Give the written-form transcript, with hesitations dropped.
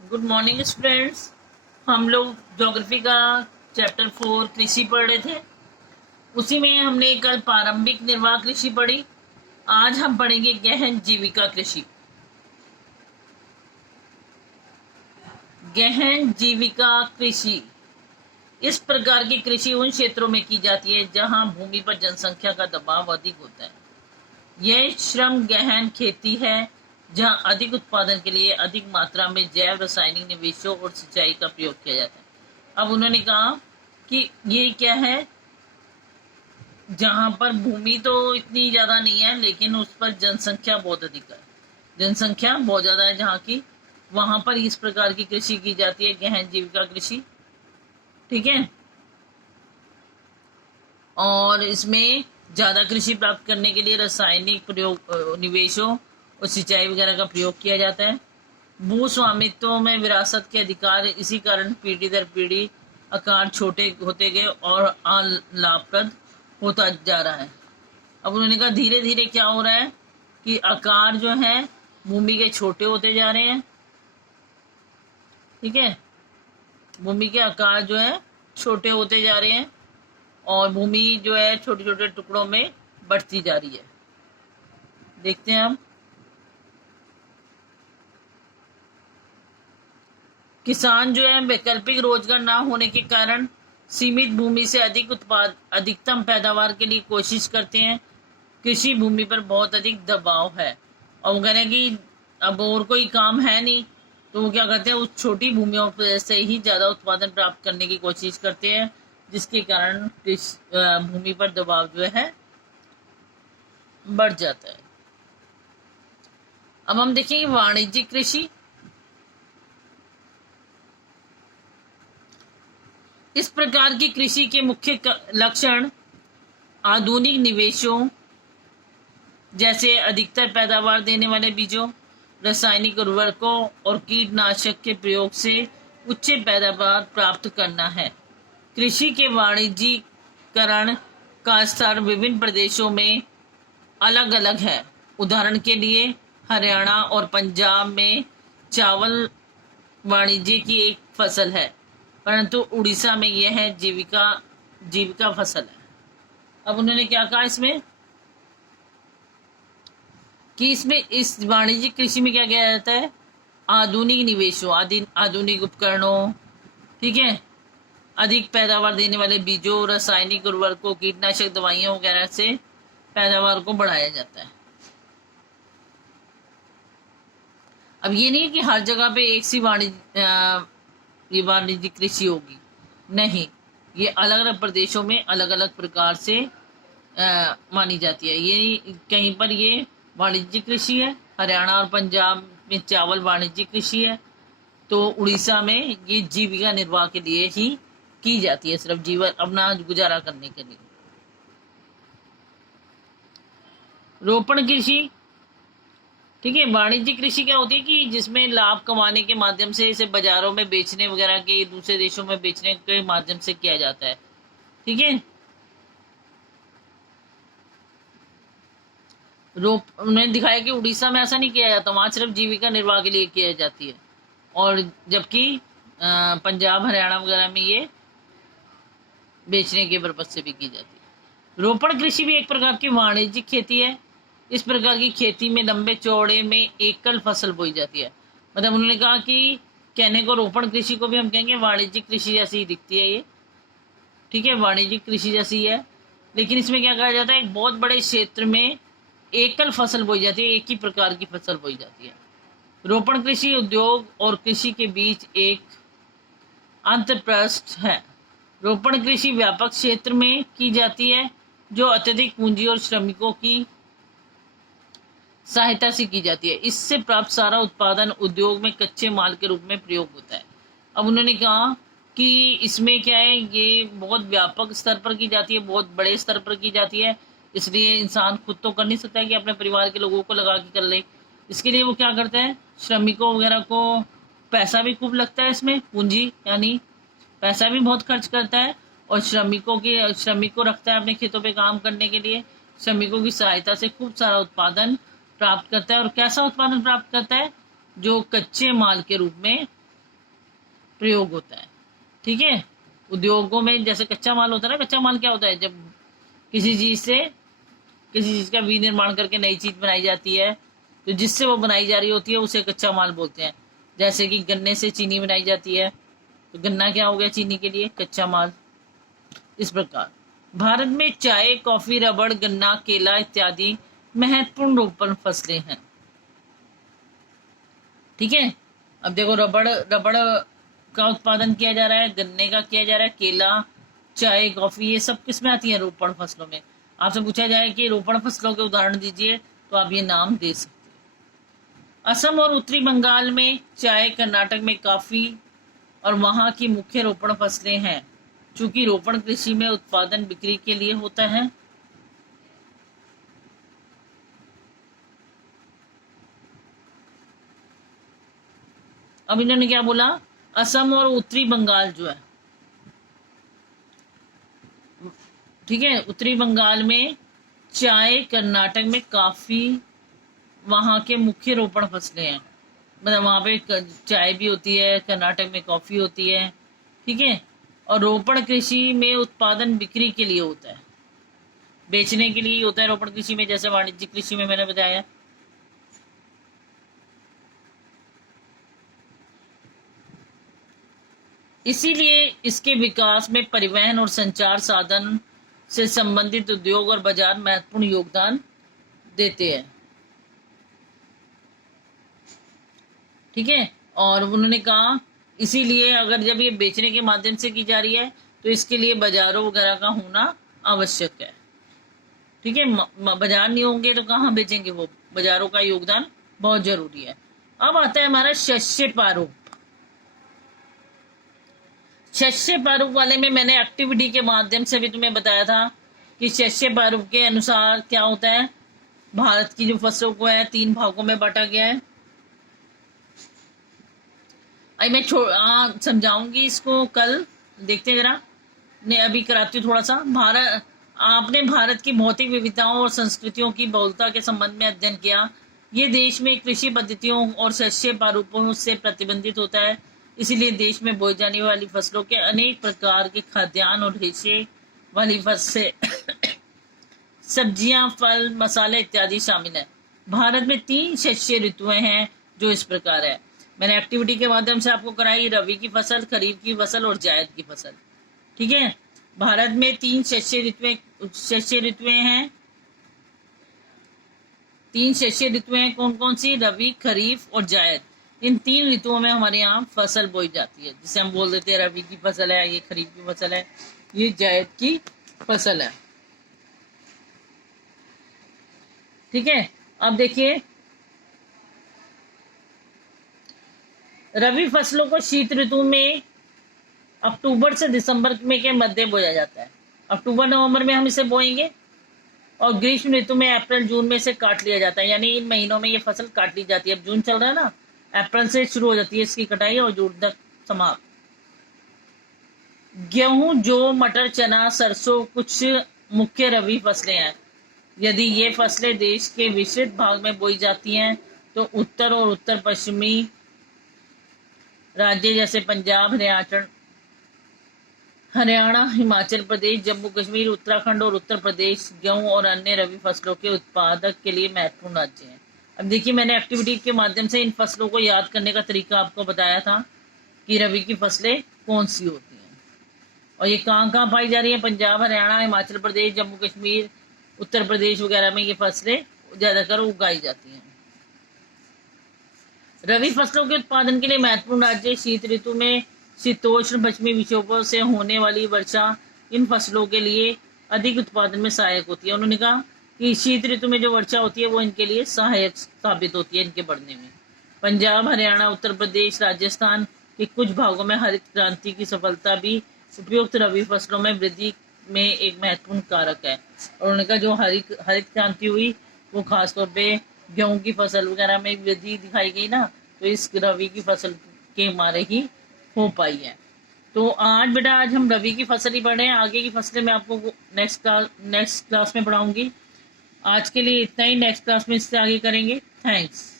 Good morning students. हम लोग geography का चैप्टर 4 कृषि पढ़ रहे थे। उसी में हमने कल प्रारंभिक निर्वाह कृषि पढ़ी। आज हम पढ़ेंगे गहन जीविका कृषि। गहन जीविका कृषि इस प्रकार की कृषि उन क्षेत्रों में की जाती है जहां भूमि पर जनसंख्या का दबाव अधिक होता है। यह श्रम गहन खेती है जहां अधिक उत्पादन के लिए अधिक मात्रा में जैव रासायनिक निवेशों और सिंचाई का प्रयोग किया जाता है। अब उन्होंने कहा कि ये क्या है, जहां पर भूमि तो इतनी ज्यादा नहीं है लेकिन उस पर जनसंख्या बहुत अधिक है। जनसंख्या बहुत ज्यादा है जहाँ की, वहां पर इस प्रकार की कृषि की जाती है, गहन जीविका कृषि। ठीक है। और इसमें ज्यादा कृषि प्राप्त करने के लिए रासायनिक प्रयोग निवेशों और सिंचाई वगैरह का प्रयोग किया जाता है। भू स्वामित्व में विरासत के अधिकार इसी कारण पीढ़ी दर पीढ़ी आकार छोटे होते गए और अलाभप्रद होता जा रहा है। अब उन्होंने कहा धीरे धीरे क्या हो रहा है कि आकार जो है भूमि के छोटे होते जा रहे हैं। ठीक है, भूमि के आकार जो है छोटे होते जा रहे हैं और भूमि जो है छोटे छोटे टुकड़ों में बढ़ती जा रही है। देखते हैं हम। किसान जो है वैकल्पिक रोजगार ना होने के कारण सीमित भूमि से अधिकतम पैदावार के लिए कोशिश करते हैं। कृषि भूमि पर बहुत अधिक दबाव है और वो कह रहे हैं कि अब और कोई काम है नहीं, तो वो क्या करते हैं, उस छोटी भूमियों से ही ज्यादा उत्पादन प्राप्त करने की कोशिश करते हैं, जिसके कारण भूमि पर दबाव जो है बढ़ जाता है। अब हम देखेंगे वाणिज्यिक कृषि। इस प्रकार की कृषि के मुख्य लक्षण आधुनिक निवेशों जैसे अधिकतर पैदावार देने वाले बीजों, रासायनिक उर्वरकों और कीटनाशक के प्रयोग से उच्च पैदावार प्राप्त करना है। कृषि के वाणिज्यीकरण का स्तर विभिन्न प्रदेशों में अलग अलग है। उदाहरण के लिए हरियाणा और पंजाब में चावल वाणिज्य की एक फसल है, परंतु उड़ीसा में यह है जीविका फसल है। अब उन्होंने क्या कहा इसमें कि इसमें इस वाणिज्यिक कृषि में क्या किया जाता है, आधुनिक निवेशों, आधुनिक उपकरणों, ठीक है, अधिक पैदावार देने वाले बीजों, रासायनिक उर्वरकों, कीटनाशक दवाइयों वगैरह से पैदावार को बढ़ाया जाता है। अब ये नहीं है कि हर जगह पे एक सी वाणिज्यिक कृषि होगी, नहीं, ये अलग अलग प्रदेशों में अलग अलग प्रकार से मानी जाती है। ये कहीं पर ये वाणिज्यिक कृषि है, हरियाणा और पंजाब में चावल वाणिज्यिक कृषि है, तो उड़ीसा में ये जीविका निर्वाह के लिए ही की जाती है, सिर्फ जीवन अपना गुजारा करने के लिए। रोपण कृषि, ठीक है, वाणिज्यिक कृषि क्या होती है कि जिसमें लाभ कमाने के माध्यम से इसे बाजारों में बेचने वगैरह के, दूसरे देशों में बेचने के माध्यम से किया जाता है। ठीक है, उन्होंने दिखाया कि उड़ीसा में ऐसा नहीं किया जाता, वहां सिर्फ जीविका निर्वाह के लिए किया जाती है, और जबकि पंजाब हरियाणा वगैरह में ये बेचने के पर्पज से भी की जाती है। रोपण कृषि भी एक प्रकार की वाणिज्यिक खेती है। इस प्रकार की खेती में लंबे चौड़े में एकल फसल बोई जाती है। मतलब उन्होंने कहा कि कहने को रोपण कृषि को भी हम कहेंगे वाणिज्यिक कृषि जैसी दिखती है ये, ठीक है, वाणिज्यिक कृषि जैसी है, लेकिन इसमें क्या कहा जाता है, एक बहुत बड़े क्षेत्र में एकल फसल बोई जाती है, एक ही प्रकार की फसल बोई जाती है। रोपण कृषि उद्योग और कृषि के बीच एक अंतःप्रस्थ है। रोपण कृषि व्यापक क्षेत्र में की जाती है जो अत्यधिक पूंजी और श्रमिकों की सहायता से की जाती है। इससे प्राप्त सारा उत्पादन उद्योग में कच्चे माल के रूप में प्रयोग होता है। अब उन्होंने कहा कि इसमें क्या है, ये बहुत व्यापक स्तर पर की जाती है, बहुत बड़े स्तर पर की जाती है, इसलिए इंसान खुद तो कर नहीं सकता कि अपने परिवार के लोगों को लगा के कर ले। इसके लिए वो क्या करते हैं, श्रमिकों वगैरह को पैसा भी खूब लगता है, इसमें पूंजी यानी पैसा भी बहुत खर्च करता है, और श्रमिक को रखता है अपने खेतों पे काम करने के लिए। श्रमिकों की सहायता से खूब सारा उत्पादन प्राप्त करता है, और कैसा उत्पादन प्राप्त करता है, जो कच्चे माल के रूप में प्रयोग होता है। ठीक है, उद्योगों में जैसे कच्चा माल होता है ना, कच्चा माल क्या होता है, जब किसी चीज का विनिर्माण करके नई चीज बनाई जाती है, तो जिससे वो बनाई जा रही होती है उसे कच्चा माल बोलते हैं। जैसे कि गन्ने से चीनी बनाई जाती है, तो गन्ना क्या हो गया चीनी के लिए, कच्चा माल। इस प्रकार भारत में चाय, कॉफी, रबड़, गन्ना, केला इत्यादि महत्वपूर्ण रोपण फसलें हैं। ठीक है, अब देखो रबड़ का उत्पादन किया जा रहा है, गन्ने का किया जा रहा है, केला, चाय, कॉफी, ये सब किस में आती है, रोपण फसलों में। आपसे पूछा जाए कि रोपण फसलों के उदाहरण दीजिए, तो आप ये नाम दे सकते हैं। असम और उत्तरी बंगाल में चाय, कर्नाटक में कॉफी और वहां की मुख्य रोपण फसलें हैं। चूंकि रोपण कृषि में उत्पादन बिक्री के लिए होता है, अब इन्होंने क्या बोला, असम और उत्तरी बंगाल जो है, ठीक है, उत्तरी बंगाल में चाय, कर्नाटक में कॉफी वहां के मुख्य रोपण फसलें हैं। मतलब वहां पे चाय भी होती है, कर्नाटक में कॉफी होती है। ठीक है, और रोपण कृषि में उत्पादन बिक्री के लिए होता है, बेचने के लिए होता है रोपण कृषि में, जैसे वाणिज्यिक कृषि में मैंने बताया। इसीलिए इसके विकास में परिवहन और संचार साधन से संबंधित उद्योग और बाजार महत्वपूर्ण योगदान देते हैं। ठीक है, और उन्होंने कहा इसीलिए अगर जब ये बेचने के माध्यम से की जा रही है, तो इसके लिए बाजारों वगैरह का होना आवश्यक है। ठीक है, बाजार नहीं होंगे तो कहाँ बेचेंगे, वो बाजारों का योगदान बहुत जरूरी है। अब आता है हमारा शस्य प्रारूप। शस्य प्रारूप वाले में मैंने एक्टिविटी के माध्यम से भी तुम्हें बताया था कि शस्य प्रारूप के अनुसार क्या होता है, भारत की जो फसलों को है 3 भागों में बांटा गया है। अभी मैं समझाऊंगी इसको कल, देखते हैं जरा, ने अभी कराती हूँ थोड़ा सा। आपने भारत की भौतिक विविधताओं और संस्कृतियों की बहुलता के संबंध में अध्ययन किया। ये देश में कृषि पद्धतियों और शस्य प्रारूपों से प्रतिबंधित होता है, इसीलिए देश में बोई जाने वाली फसलों के अनेक प्रकार के खाद्यान्न और रेशे वाली फसलें सब्जियां, फल, मसाले इत्यादि शामिल है। भारत में 3 शस्य ऋतुएं हैं जो इस प्रकार है, मैंने एक्टिविटी के माध्यम से आपको कराई, रबी की फसल, खरीफ की फसल और जायद की फसल। ठीक है, भारत में 3 शस्य ऋतुएं हैं। 3 शस्य ऋतुएं हैं, कौन कौन सी, रबी, खरीफ और जायद। इन 3 ऋतुओं में हमारे यहाँ फसल बोई जाती है, जिसे हम बोल देते हैं रबी की फसल है, ये खरीफ की फसल है, ये जायद की फसल है। ठीक है, अब देखिए, रबी फसलों को शीत ऋतु में अक्टूबर से दिसंबर में के मध्य बोया जाता है। अक्टूबर नवंबर में हम इसे बोएंगे, और ग्रीष्म ऋतु में अप्रैल जून में इसे काट लिया जाता है, यानी इन महीनों में ये फसल काट ली जाती है। अब जून चल रहा है ना, अप्रैल से शुरू हो जाती है इसकी कटाई और जून तक समाप्त। गेहूं, जौ, मटर, चना, सरसों कुछ मुख्य रबी फसलें हैं। यदि ये फसलें देश के विस्तृत भाग में बोई जाती हैं, तो उत्तर और उत्तर पश्चिमी राज्य जैसे पंजाब, हरियाणा, हिमाचल प्रदेश, जम्मू कश्मीर, उत्तराखंड और उत्तर प्रदेश गेहूं और अन्य रबी फसलों के उत्पादक के लिए महत्वपूर्ण राज्य हैं। अब देखिए, मैंने एक्टिविटी के माध्यम से इन फसलों को याद करने का तरीका आपको बताया था कि रबी की फसलें कौन सी होती हैं, और ये कहाँ कहाँ पाई जा रही है, पंजाब, हरियाणा, हिमाचल प्रदेश, जम्मू कश्मीर, उत्तर प्रदेश वगैरह में ये फसलें ज्यादातर उगाई जाती हैं। रबी फसलों के उत्पादन के लिए महत्वपूर्ण राज्य, शीत ऋतु में शीतोष्ण पश्चिमी विक्षोभों से होने वाली वर्षा इन फसलों के लिए अधिक उत्पादन में सहायक होती है। उन्होंने कहा कि शीत ऋतु में जो वर्षा होती है वो इनके लिए सहायक साबित होती है इनके बढ़ने में। पंजाब, हरियाणा, उत्तर प्रदेश, राजस्थान के कुछ भागों में हरित क्रांति की सफलता भी उपयुक्त रबी फसलों में वृद्धि में एक महत्वपूर्ण कारक है। और उन्होंने कहा जो हरित क्रांति हुई वो खासतौर पे गेहूं की फसल वगैरह में वृद्धि दिखाई गई ना, तो इस रबी की फसल के मारे ही हो पाई है। तो आज हम रबी की फसल ही पढ़ रहे हैं, आगे की फसलें मैं आपको नेक्स्ट क्लास में पढ़ाऊंगी। आज के लिए इतना ही, नेक्स्ट क्लास में इससे आगे करेंगे। थैंक्स।